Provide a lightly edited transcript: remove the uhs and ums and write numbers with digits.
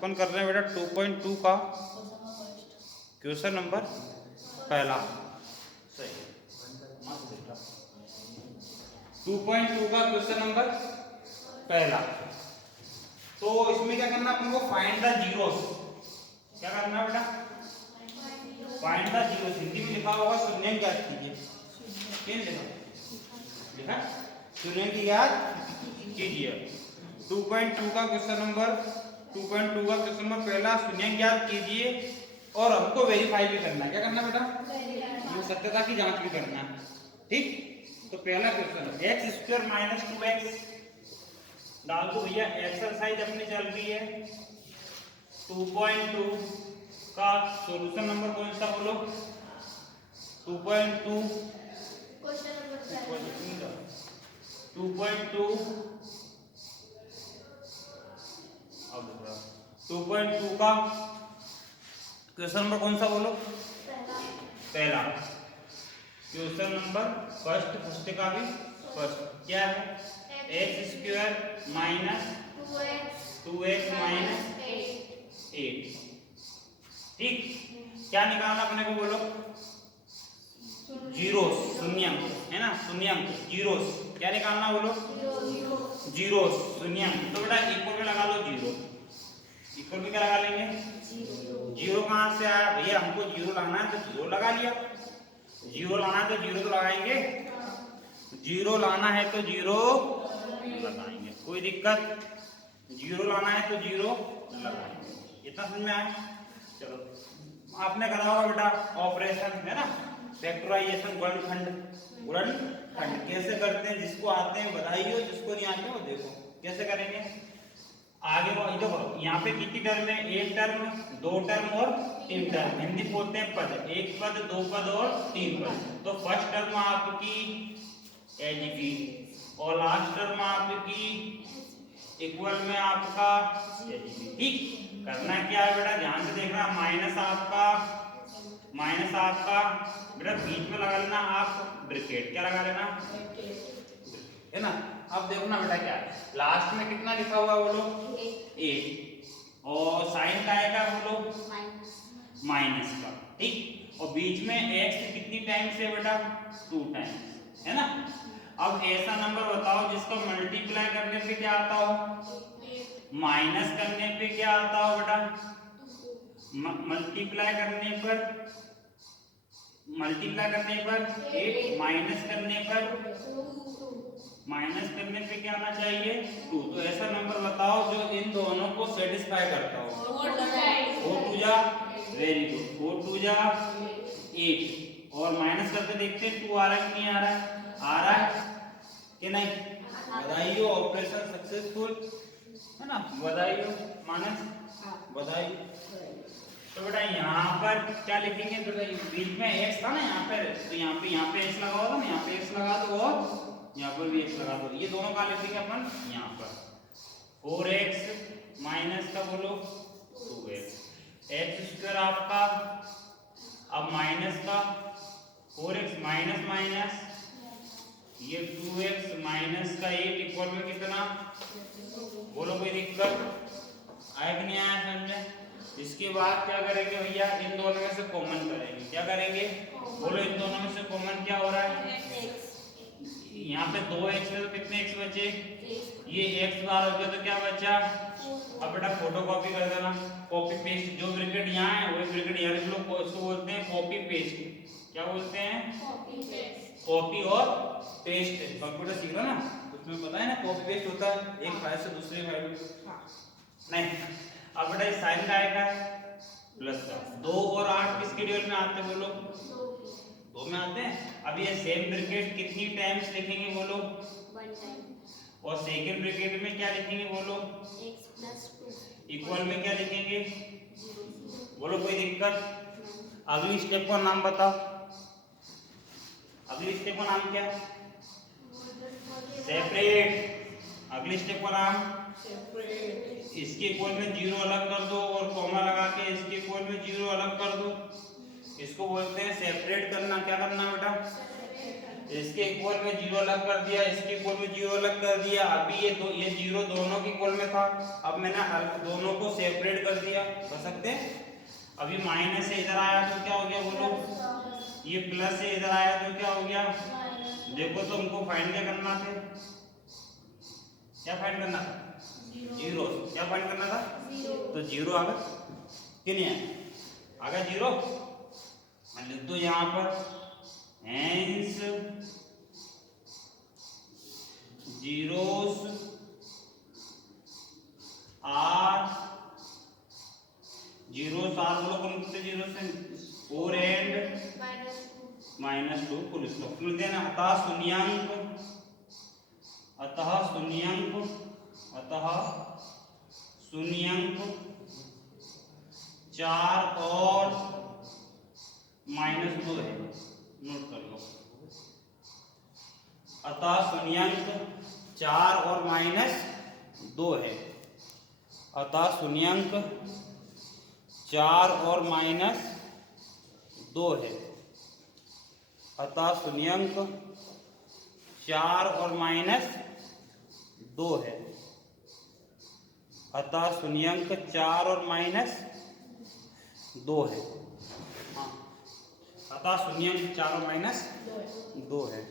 अपन कर रहे हैं बेटा 2.2 का क्वेश्चन नंबर पहला। सही है, 2.2 का क्वेश्चन नंबर पहला। तो इसमें क्या करना अपन को, फाइंड द जीरोस। क्या करना बेटा, फाइंड द जीरोस। हिंदी में लिखा होगा शून्य ज्ञात कीजिए। किन लिखा शून्य की ज्ञात कीजिए। 2.2 का क्वेश्चन नंबर 2.2 का क्वेश्चन नंबर पहला, शून्य ज्ञात कीजिए और हमको वेरीफाई भी करना है। क्या करना बेटा, ये सत्यता की जांच भी करना है। ठीक, तो पहला question x square minus 2x डाल दो भैया। एक्सरसाइज अपनी चल रही है 2.2 का सॉल्यूशन नंबर कौन सा बोलो, 2.2 क्वेश्चन नंबर 2.2 2.2 का क्वेश्चन नंबर कौन सा बोलो, पहला क्वेश्चन नंबर फर्स्ट का भी फर्स्ट क्या है, x square minus 2x minus 8। ठीक, क्या निकालना अपने को बोलो, जीरोस, शून्यंक है ना, शून्यंक जीरोस। क्या निकालना बोलो, जीरोस शून्यंक। तो बेटा इक्वल में लगा लो जीरो। इक्वल में क्या लगा लेंगे, जीरो। कहां से आया भैया, हमको जीरो लगाना है तो जीरो लगा लिया। जीरो लाना है तो जीरो तो लगाएंगे, जीरो लाना है तो जीरो लगाएंगे, कोई दिक्कत। जीरो लाना है तो जीरो लगाएंगे, इतना समझ में आया। चलो, आपने करा होगा बेटा ऑपरेशन है ना, फैक्टराइजेशन, गुणनखंड कैसे करते हैं। जिसको आते हैं बधाइयो, जिसको नहीं आते वो देखो कैसे करेंगे। आगे वो देखो, यहाँ पे कितनी टर्म है, एक टर्म, दो टर्म और तीन टर्म। हिंदी बोलते हैं पद, एक पद, दो पद और तीन पद। तो फर्स्ट टर्म आपकी एजीबी और लास्ट टर्म आपकी इक्वल में आपका एजीबी। ठीक, करना क्या है बेटा, ध्यान से देखना। माइनस आपका बेटा बीच में लगा लेना आप ब्रैकेट। क्या लगा लेना, है ना। अब देखो ना बेटा, क्या लास्ट में कितना लिखा हुआ बोलो, ए, और साइन का है क्या बोलो, माइनस का। ठीक, और बीच में x कितनी टाइम्स है बेटा, 2 टाइम्स, है ना। अब ऐसा नंबर बताओ जिसको मल्टीप्लाई करने पे क्या आता हो, माइनस करने पे क्या आता हो बेटा, मल्टीप्लाई करने पर 8, माइनस करने पे क्या आना चाहिए, 2। तो ऐसा नंबर बताओ जो इन दोनों को सेटिस्फाई करता हो। 4 2 जा, वेरी गुड, 4 2 जा 8। और माइनस करके देखते हैं 2 आ रहा है कि नहीं आ रहा है, आ रहा है कि नहीं। बधाई हो, ऑपरेशन सक्सेसफुल, है ना, बधाई हो, मानस बधाई। तो बेटा यहाँ पर क्या लिखेंगे, तो बीच में x था ना यहाँ पर, तो यहाँ पे x लगा दो ना, यहाँ पे x लगा दो और यहाँ पर भी x लगा दो। ये दोनों का लिखेंगे अपन यहाँ पर 4x माइनस का बोलो 2x, एक्स स्क्वायर आपका, अब माइनस का 4x माइनस माइनस ये 2x माइनस का 8 इक्वल में कितना बोलो, कोई दिक्कत आया कि नहीं आया समझ में। इसके बाद क्या करेंगे भैया, इन दोनों में से कॉमन करेंगे। क्या करेंगे बोलो, इन दोनों में से कॉमन क्या हो रहा है, यहाँ पे 2x है तो कितने x बचे, ये x बार हो गया तो क्या बचा। अब बेटा फोटो कॉपी कर देना, कॉपी पेस्ट, जो ब्रैकेट यहाँ है वही ब्रैकेट यहाँ लिख लो। इसको बोलते हैं कॉपी पेस्ट। क्या बोलते हैं, कॉपी और पेस्ट। कंप्यूटर सीख रहा ना, उसमें पता है ना कॉपी पेस्ट होता है, एक फाइल से दूसरी फाइल नहीं। अब बेटा साइन का आएगा प्लस का, 2 और 8 किस शेड्यूल में आते बोलो, 2 में आते हैं। अब ये सेम ब्रैकेट कितनी टाइम्स लिखेंगे बोलो, 1 टाइम। और सेकंड ब्रैकेट में क्या लिखेंगे बोलो, x + 2। इक्वल में क्या लिखेंगे बोलो, कोई दिक्कत। अगली स्टेप का नाम बताओ, अगली स्टेप का नाम क्या, सेपरेट। अगली स्टेप का नाम सेपरेट। इसके इक्वल में 0 अलग कर दो और कॉमा लगा के इसके इक्वल में 0 अलग कर दो। इसको बोलते हैं सेपरेट करना। क्या करना बेटा, इसके इक्वल में 0 अलग कर दिया, इसके इक्वल में 0 अलग कर दिया। अभी ये 0 दोनों के इक्वल में था, अब मैंने दोनों को सेपरेट कर दिया, कर सकते हैं। अभी माइनस से इधर आया तो क्या हो गया बोलो, ये प्लस से इधर आया तो क्या हो गया। देखो तो हमको फाइंड क्या करना था, क्या फाइंड करना था, जीरो। क्या फाइंड करना था, तो 0 आ गया कि नहीं आया, आ गया 0। मैं लिख दो यहाँ पर hence zeros are बोलो कौन से जीरो से, 4 and -2 फुल स्टॉप। लिख देना अतः शून्यांक, शून्यांक 4 और -2 है, नोट कर लो। अतः शून्यांक 4 और -2 है, अतः शून्यांक 4 और -2 है, अतः शून्यांक 4 और -2 है, अतः शून्यांक 4 और -2 है। हाँ, अतः शून्यांक 4 और -2 है।